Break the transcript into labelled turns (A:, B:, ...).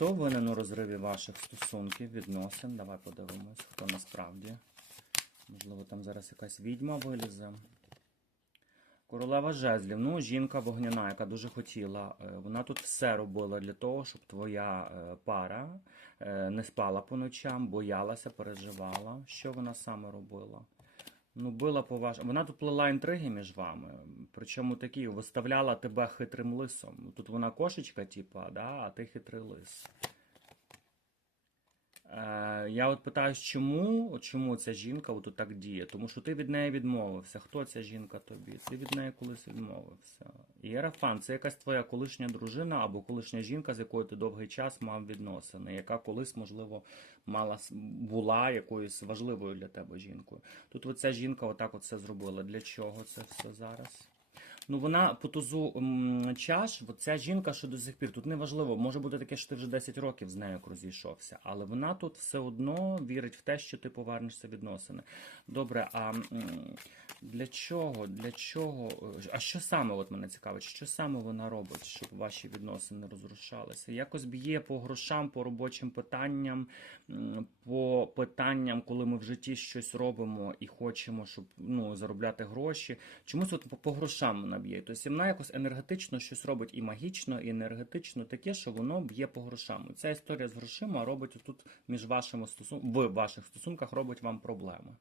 A: Хто винен у розриві ваших стосунків, відносин? Давай подивимось, хто насправді. Можливо, там зараз якась відьма вилізе. Королева жезлів, ну, жінка вогняна, яка дуже хотіла. е, Вона тут все робила для того, щоб твоя е, пара е, не спала по ночам, боялася, переживала. Що вона саме робила? Ну, била по ваш... Вона тут плела інтриги між вами. Причому такі виставляла тебе хитрим лисом. Тут вона кошечка, типа, да, а ти хитрий лис. Е, я от питаюсь, чому, чому ця жінка от так діє? Тому що ти від неї відмовився. Хто ця жінка тобі? Ти від неї колись відмовився. Єрафан, це якась твоя колишня дружина або колишня жінка, з якою ти довгий час мав відносини, яка колись, можливо, мала була якоюсь важливою для тебе жінкою. Тут оця жінка отак от все зробила. Для чого це все зараз? Ну, вона по тузу м, чаш, ця жінка, що до сих пір, тут неважливо, може бути таке, що ти вже 10 років з нею розійшовся, але вона тут все одно вірить в те, що ти повернешся відносини. Добре, а м, для чого? Для чого? А що саме от мене цікавить? Що саме вона робить, щоб ваші відносини розрушалися? Якось б'є по грошам, по робочим питанням, по питанням, коли ми в житті щось робимо і хочемо, щоб ну, заробляти гроші. Чомусь от по, грошам б'є. Тобто вона якось енергетично щось робить і магічно, і енергетично таке, що воно б'є по грошам. Ця історія з грошима робить тут між вашими стосунками, в ваших стосунках робить вам проблеми.